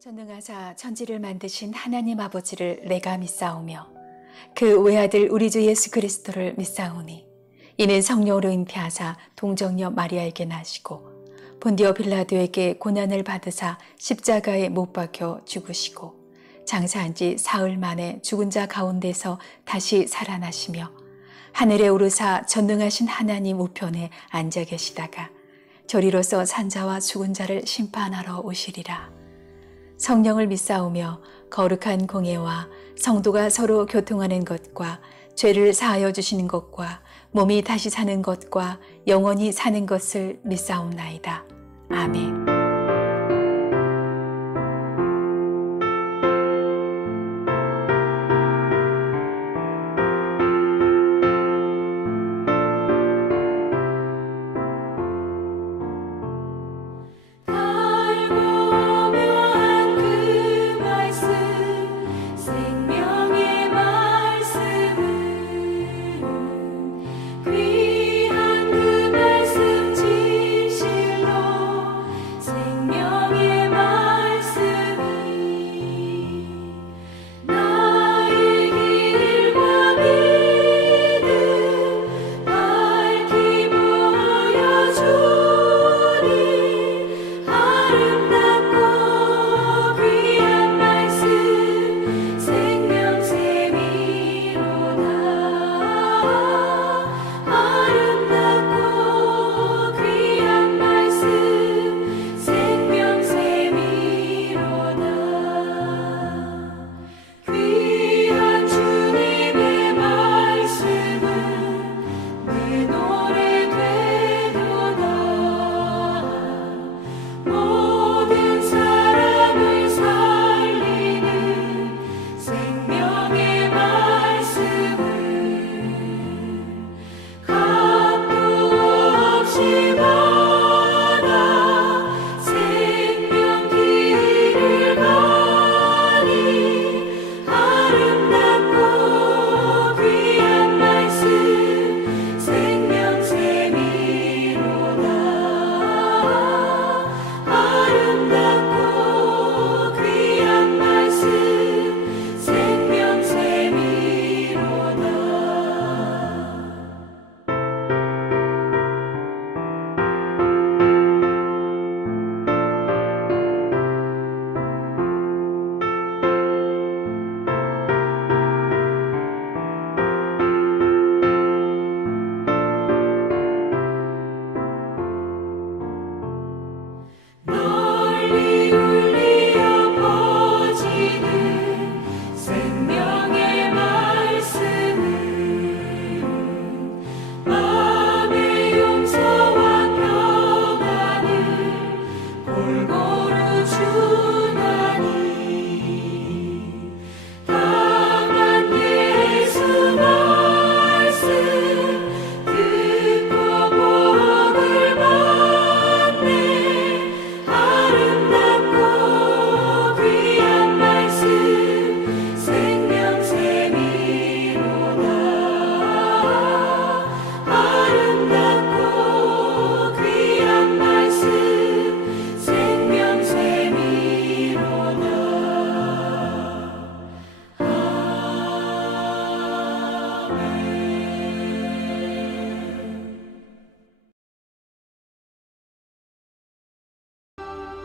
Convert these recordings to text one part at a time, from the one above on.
전능하사 천지를 만드신 하나님 아버지를 내가 믿사오며 그 외아들 우리 주 예수 그리스도를 믿사오니 이는 성령으로 잉태하사 동정녀 마리아에게 나시고 본디오 빌라도에게 고난을 받으사 십자가에 못 박혀 죽으시고 장사한 지 사흘 만에 죽은 자 가운데서 다시 살아나시며 하늘에 오르사 전능하신 하나님 우편에 앉아 계시다가 저리로서 산자와 죽은 자를 심판하러 오시리라. 성령을 믿사오며 거룩한 공예와 성도가 서로 교통하는 것과 죄를 사하여 주시는 것과 몸이 다시 사는 것과 영원히 사는 것을 믿사옵나이다. 아멘.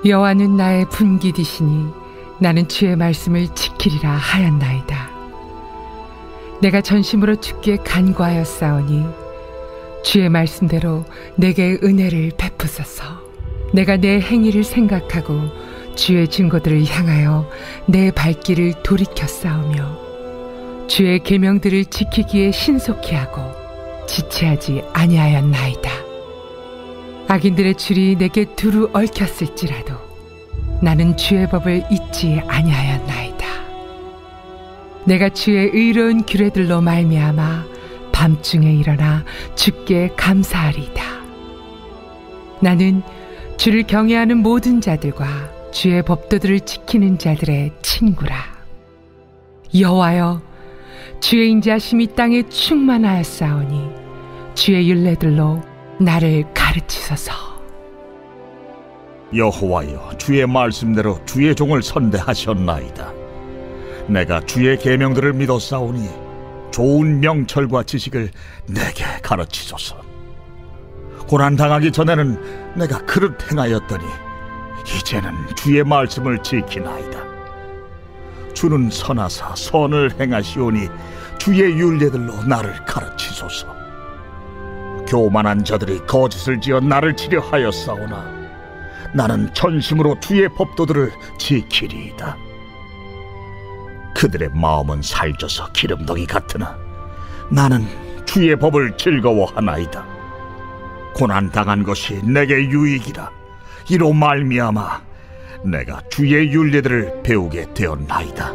여호와는 나의 분깃이시니 나는 주의 말씀을 지키리라 하였나이다. 내가 전심으로 주께 간구하였사오니 주의 말씀대로 내게 은혜를 베푸소서. 내가 내 행위를 생각하고 주의 증거들을 향하여 내 발길을 돌이켰사오며 주의 계명들을 지키기에 신속히 하고 지체하지 아니하였나이다. 악인들의 줄이 내게 두루 얽혔을지라도 나는 주의 법을 잊지 아니하였나이다. 내가 주의 의로운 규례들로 말미암아 밤중에 일어나 주께 감사하리이다. 나는 주를 경외하는 모든 자들과 주의 법도들을 지키는 자들의 친구라. 여호와여, 주의 인자하심이 땅에 충만하였사오니 주의 율례들로 나를 가르치소서. 여호와여, 주의 말씀대로 주의 종을 선대하셨나이다. 내가 주의 계명들을 믿었사오니 좋은 명철과 지식을 내게 가르치소서. 고난당하기 전에는 내가 그릇 행하였더니 이제는 주의 말씀을 지키나이다. 주는 선하사 선을 행하시오니 주의 율례들로 나를 가르치소서. 교만한 자들이 거짓을 지어 나를 치려 하였사오나 나는 전심으로 주의 법도들을 지키리이다. 그들의 마음은 살쪄서 기름덩이 같으나 나는 주의 법을 즐거워하나이다. 고난당한 것이 내게 유익이라. 이로 말미암아 내가 주의 율례들을 배우게 되었나이다.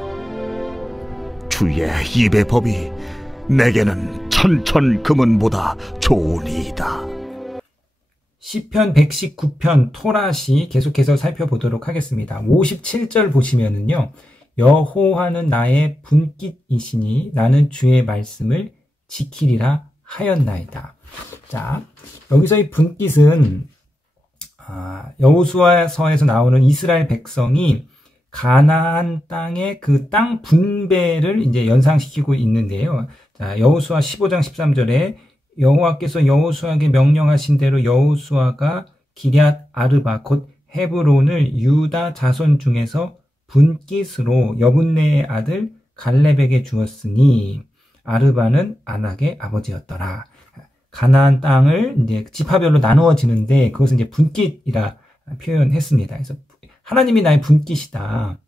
주의 입의 법이 내게는 천천 금은보다 좋으니이다. 시편 119편 토라시 계속해서 살펴보도록 하겠습니다. 57절 보시면은요, 여호와는 나의 분깃이시니 나는 주의 말씀을 지키리라 하였나이다. 자, 여기서 이 분깃은 여호수아서에서 나오는 이스라엘 백성이 가나안 땅의 그 땅 분배를 이제 연상시키고 있는데요. 자, 여호수아 15장 13절에 여호와께서 여호수아에게 명령하신 대로 여호수아가 기럇 아르바 곧 헤브론을 유다 자손 중에서 분깃으로 여분네의 아들 갈렙에게 주었으니 아르바는 아낙의 아버지였더라. 가나안 땅을 이제 지파별로 나누어지는데 그것은 이제 분깃이라 표현했습니다. 그래서 하나님이 나의 분깃이다.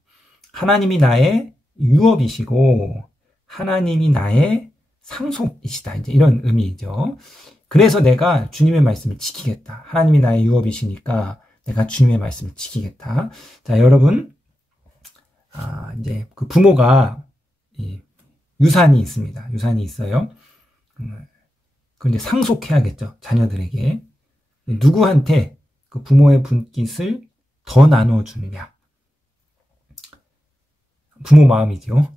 하나님이 나의 유업이시고 하나님이 나의 상속이시다. 이제 이런 의미죠. 그래서 내가 주님의 말씀을 지키겠다. 하나님이 나의 유업이시니까 내가 주님의 말씀을 지키겠다. 자, 여러분, 이제 그 부모가 유산이 있습니다. 유산이 있어요. 그걸 이제 상속해야겠죠. 자녀들에게. 누구한테 그 부모의 분깃을 더 나눠주느냐. 부모 마음이죠.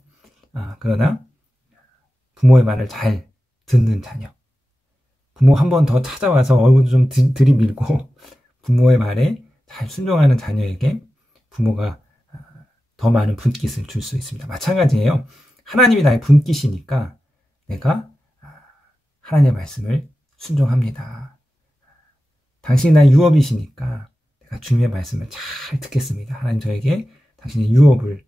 그러나 부모의 말을 잘 듣는 자녀. 부모 한 번 더 찾아와서 얼굴도 좀 들이밀고 부모의 말에 잘 순종하는 자녀에게 부모가 더 많은 분깃을 줄 수 있습니다. 마찬가지예요. 하나님이 나의 분깃이니까 내가 하나님의 말씀을 순종합니다. 당신이 나의 유업이시니까 내가 주님의 말씀을 잘 듣겠습니다. 하나님 저에게 당신의 유업을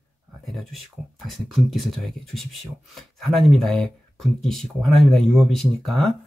내려주시고 당신의 분깃을 저에게 주십시오. 하나님이 나의 분깃이고 하나님이 나의 유업이시니까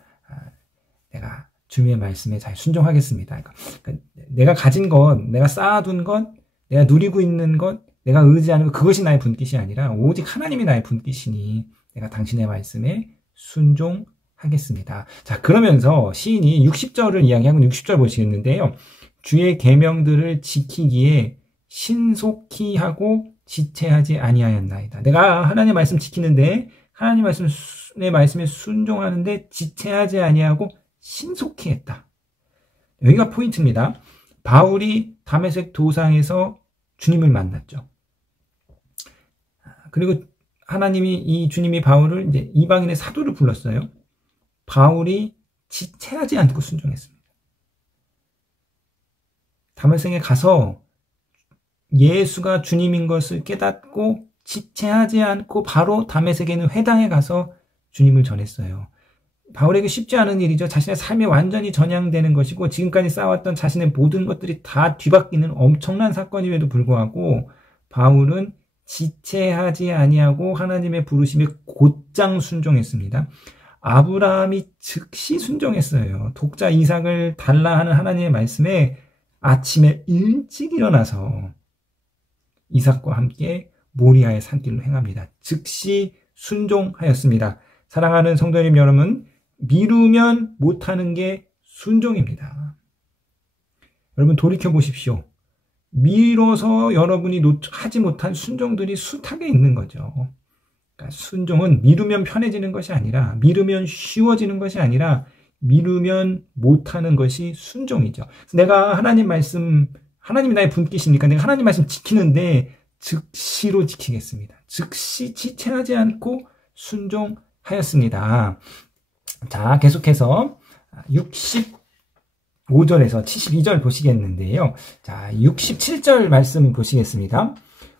내가 주님의 말씀에 잘 순종하겠습니다. 그러니까 내가 가진 것, 내가 쌓아둔 것, 내가 누리고 있는 것, 내가 의지하는 것, 그것이 나의 분깃이 아니라 오직 하나님이 나의 분깃이니 내가 당신의 말씀에 순종하겠습니다. 자, 그러면서 시인이 60절을 이야기하고 60절 보시겠는데요. 주의 계명들을 지키기에 신속히 하고 지체하지 아니하였나이다. 내가 하나님의 말씀 지키는데 하나님 말씀의 말씀에 순종하는데 지체하지 아니하고 신속히 했다. 여기가 포인트입니다. 바울이 다메섹 도상에서 주님을 만났죠. 그리고 이 주님이 바울을 이제 이방인의 사도를 불렀어요. 바울이 지체하지 않고 순종했습니다. 다메섹에 가서 예수가 주님인 것을 깨닫고 지체하지 않고 바로 다메섹에 있는 회당에 가서 주님을 전했어요. 바울에게 쉽지 않은 일이죠. 자신의 삶이 완전히 전향되는 것이고 지금까지 쌓아왔던 자신의 모든 것들이 다 뒤바뀌는 엄청난 사건임에도 불구하고 바울은 지체하지 아니하고 하나님의 부르심에 곧장 순종했습니다. 아브라함이 즉시 순종했어요. 독자 이삭을 달라 하는 하나님의 말씀에 아침에 일찍 일어나서 이삭과 함께 모리아의 산길로 행합니다. 즉시 순종하였습니다. 사랑하는 성도님 여러분, 미루면 못하는 게 순종입니다. 여러분 돌이켜 보십시오. 미뤄서 여러분이 하지 못한 순종들이 숱하게 있는 거죠. 그러니까 순종은 미루면 편해지는 것이 아니라, 미루면 쉬워지는 것이 아니라 미루면 못하는 것이 순종이죠. 그래서 내가 하나님 말씀, 하나님이 나의 분깃이니까 내가 하나님 말씀 지키는데 즉시로 지키겠습니다. 즉시 지체하지 않고 순종하였습니다. 자, 계속해서 65절에서 72절 보시겠는데요. 자, 67절 말씀 보시겠습니다.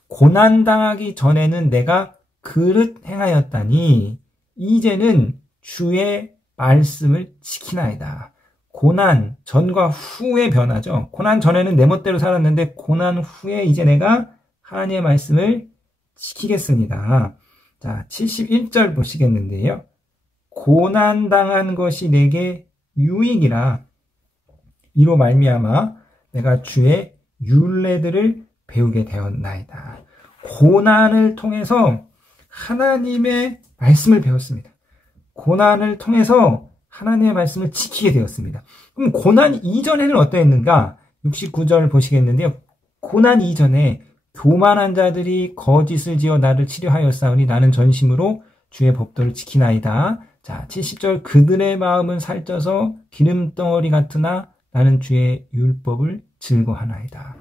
고난당하기 전에는 내가 그릇 행하였다니 이제는 주의 말씀을 지키나이다. 고난 전과 후의 변화죠. 고난 전에는 내 멋대로 살았는데 고난 후에 이제 내가 하나님의 말씀을 지키겠습니다. 자, 71절 보시겠는데요. 고난당한 것이 내게 유익이라 이로 말미암아 내가 주의 율례들을 배우게 되었나이다. 고난을 통해서 하나님의 말씀을 배웠습니다. 고난을 통해서 하나님의 말씀을 지키게 되었습니다. 그럼 고난 이전에는 어떠했는가? 69절 보시겠는데요. 고난 이전에 교만한 자들이 거짓을 지어 나를 치료하였사오니 나는 전심으로 주의 법도를 지키나이다. 자, 70절 그들의 마음은 살쪄서 기름덩어리 같으나 나는 주의 율법을 즐거워하나이다.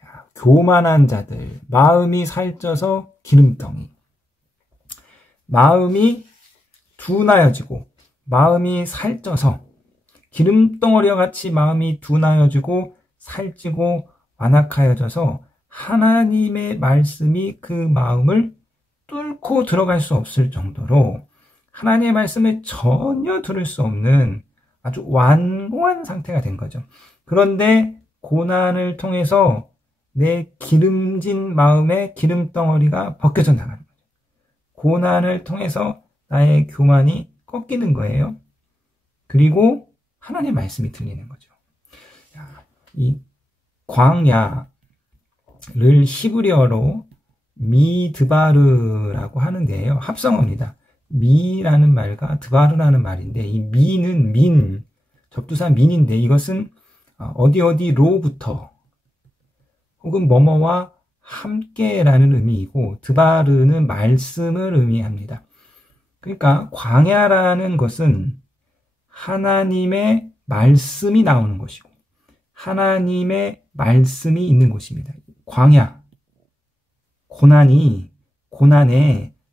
자, 교만한 자들, 마음이 살쪄서 기름덩이, 마음이 둔하여지고 마음이 살쪄서 기름덩어리와 같이 마음이 둔하여지고 살찌고 완악하여져서 하나님의 말씀이 그 마음을 뚫고 들어갈 수 없을 정도로 하나님의 말씀을 전혀 들을 수 없는 아주 완고한 상태가 된 거죠. 그런데 고난을 통해서 내 기름진 마음의 기름덩어리가 벗겨져 나가는 거죠. 고난을 통해서 나의 교만이 꺾이는 거예요. 그리고 하나님의 말씀이 들리는 거죠. 이 광야를 히브리어로 미드바르라고 하는데요. 합성어입니다. 미라는 말과 드바르라는 말인데 이 미는 민, 접두사 민인데 이것은 어디로부터 혹은 뭐뭐와 함께라는 의미이고 드바르는 말씀을 의미합니다. 그러니까 광야라는 것은 하나님의 말씀이 나오는 곳이고 하나님의 말씀이 있는 곳입니다. 광야, 고난에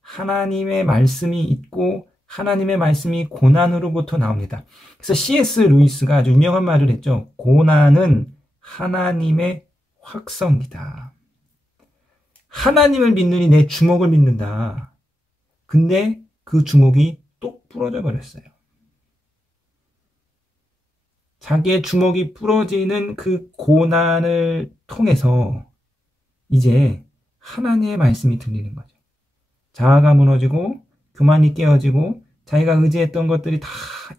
하나님의 말씀이 있고 하나님의 말씀이 고난으로부터 나옵니다. 그래서 C.S. 루이스가 아주 유명한 말을 했죠. 고난은 하나님의 확성기다. 하나님을 믿느니 내 주먹을 믿는다. 근데 그 주먹이 똑 부러져 버렸어요. 자기의 주먹이 부러지는 그 고난을 통해서 이제 하나님의 말씀이 들리는 거죠. 자아가 무너지고 교만이 깨어지고 자기가 의지했던 것들이 다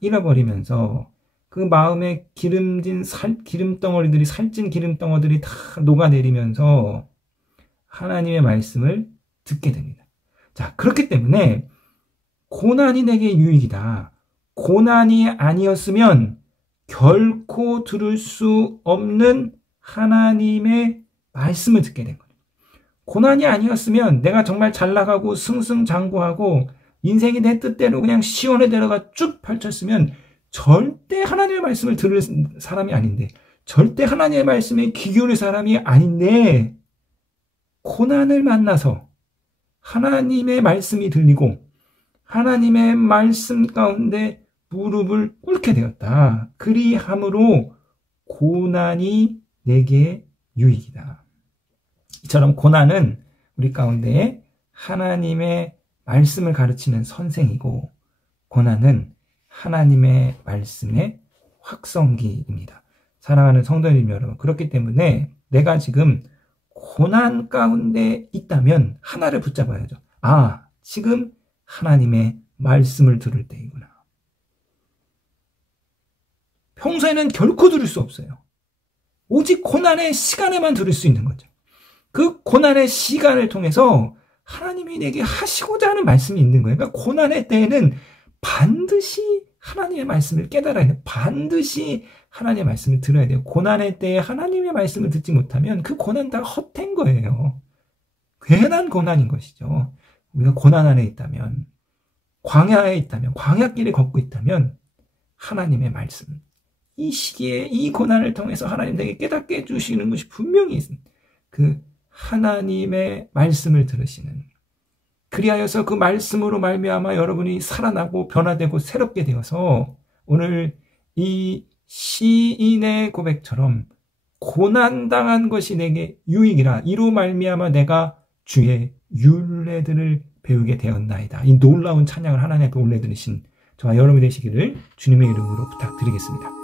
잃어버리면서 그 마음에 기름진 기름덩어리들이 살찐 기름덩어리들이 다 녹아내리면서 하나님의 말씀을 듣게 됩니다. 자, 그렇기 때문에 고난이 내게 유익이다. 고난이 아니었으면 결코 들을 수 없는 하나님의 말씀을 듣게 된 거예요. 고난이 아니었으면 내가 정말 잘 나가고 승승장구하고 인생이 내 뜻대로 그냥 시원의 대로가 쭉 펼쳤으면 절대 하나님의 말씀을 들을 사람이 아닌데, 절대 하나님의 말씀에 귀 기울일 사람이 아닌데, 고난을 만나서 하나님의 말씀이 들리고 하나님의 말씀 가운데 무릎을 꿇게 되었다. 그리함으로 고난이 내게 유익이다. 이처럼 고난은 우리 가운데 하나님의 말씀을 가르치는 선생이고, 고난은 하나님의 말씀의 확성기입니다. 사랑하는 성도님 여러분, 그렇기 때문에 내가 지금 고난 가운데 있다면 하나를 붙잡아야죠. 아, 지금 하나님의 말씀을 들을 때이구나. 평소에는 결코 들을 수 없어요. 오직 고난의 시간에만 들을 수 있는 거죠. 그 고난의 시간을 통해서 하나님이 내게 하시고자 하는 말씀이 있는 거예요. 그러니까 고난의 때에는 반드시 하나님의 말씀을 깨달아야 돼요. 반드시 하나님의 말씀을 들어야 돼요. 고난의 때에 하나님의 말씀을 듣지 못하면 그 고난 다 헛된 거예요. 괜한 고난인 것이죠. 우리가 고난 안에 있다면, 광야에 있다면, 광야길에 걷고 있다면 하나님의 말씀, 이 시기에 이 고난을 통해서 하나님 내게 깨닫게 해주시는 것이 분명히 있습니다. 그 하나님의 말씀을 들으시는, 그리하여서 그 말씀으로 말미암아 여러분이 살아나고 변화되고 새롭게 되어서 오늘 이 시인의 고백처럼 고난당한 것이 내게 유익이라 이로 말미암아 내가 주의 율례들을 배우게 되었나이다. 이 놀라운 찬양을 하나님 앞에 올려드리신 저와 여러분이 되시기를 주님의 이름으로 부탁드리겠습니다.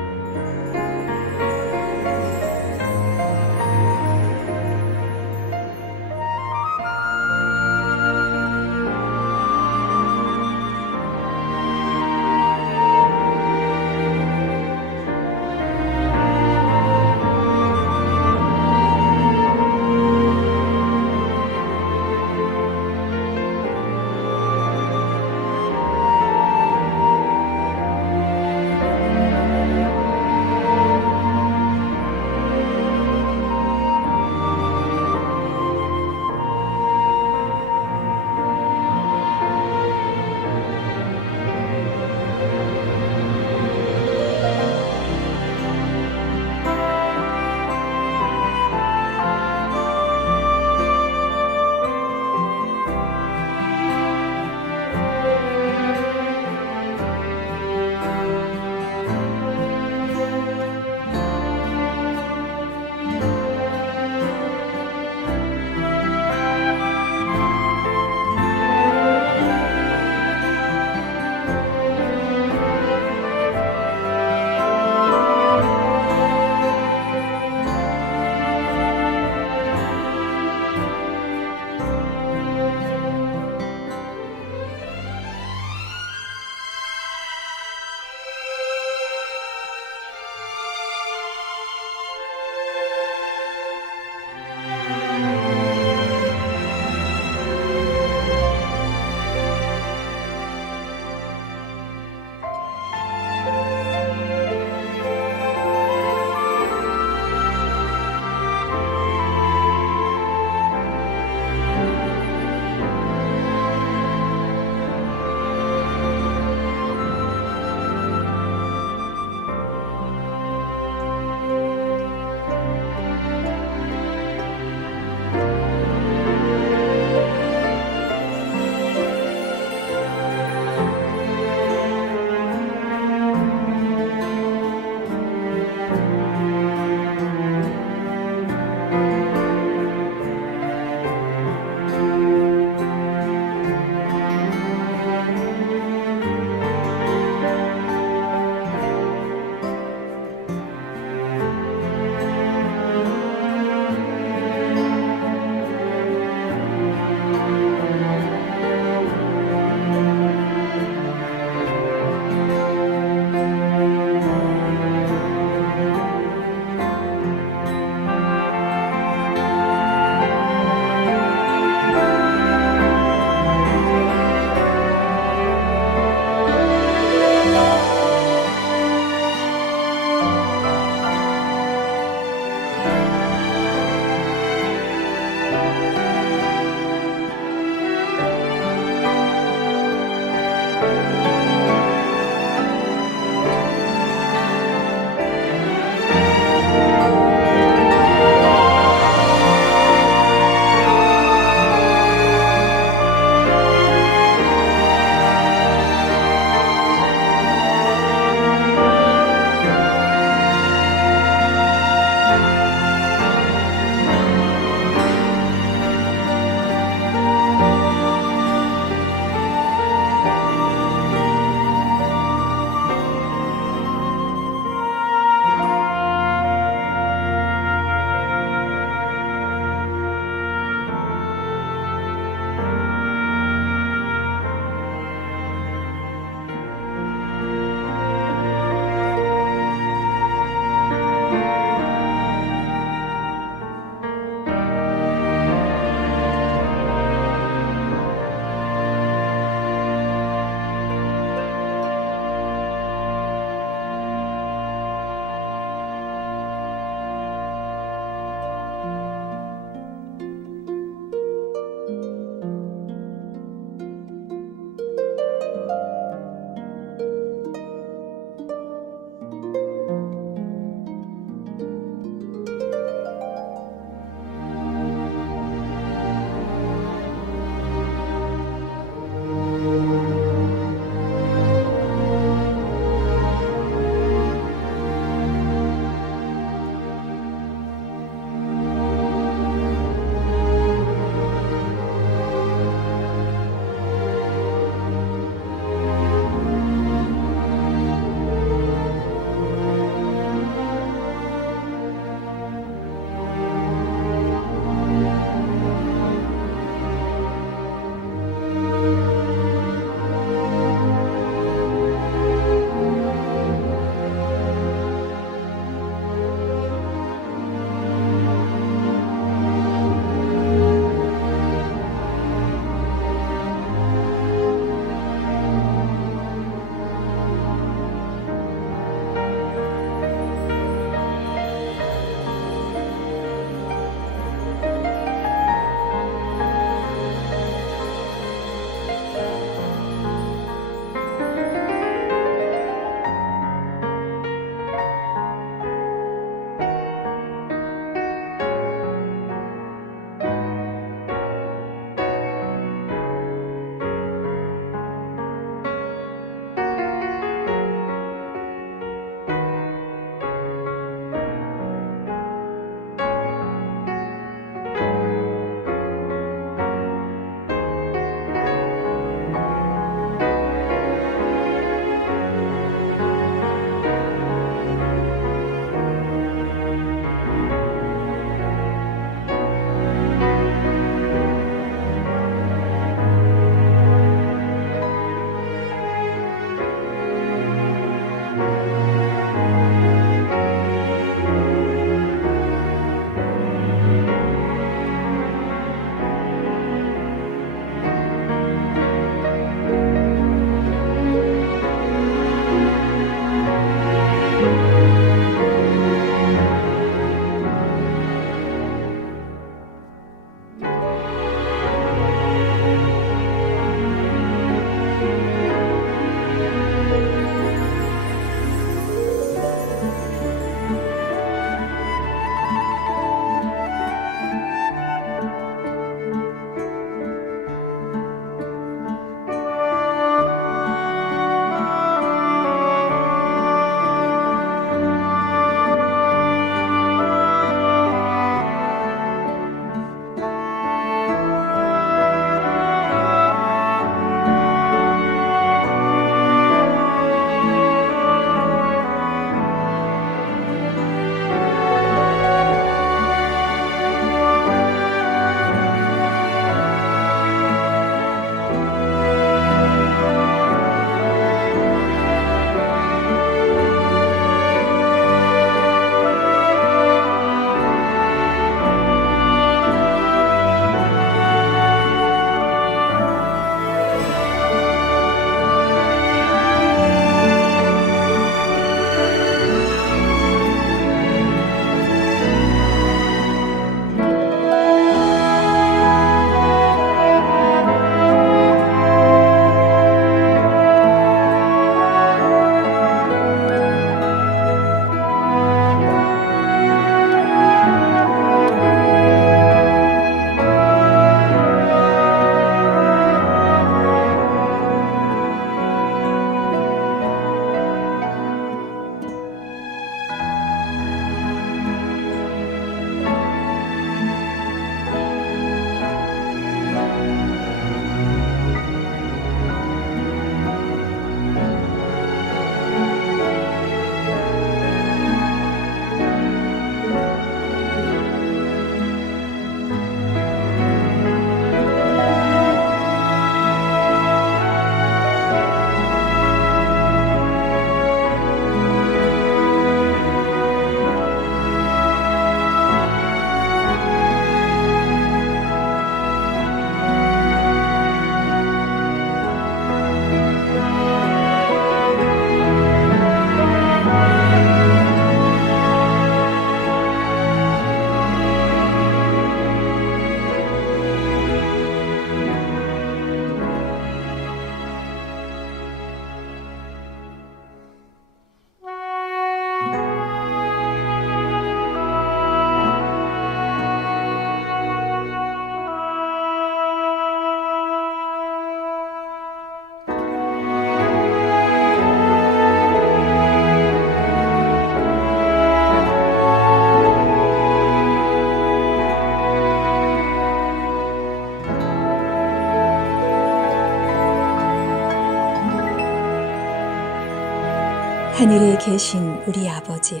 하늘에 계신 우리 아버지여,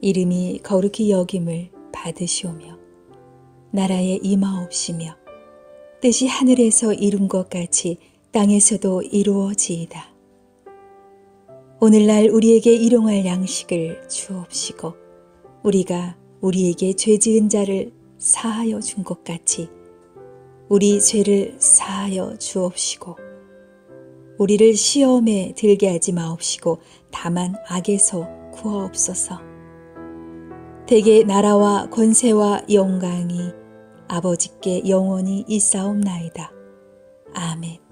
이름이 거룩히 여김을 받으시오며 나라에 임하옵시며 뜻이 하늘에서 이룬 것 같이 땅에서도 이루어지이다. 오늘날 우리에게 일용할 양식을 주옵시고 우리가 우리에게 죄 지은 자를 사하여 준 것 같이 우리 죄를 사하여 주옵시고 우리를 시험에 들게 하지 마옵시고 다만 악에서 구하옵소서. 대개 나라와 권세와 영광이 아버지께 영원히 있사옵나이다. 아멘.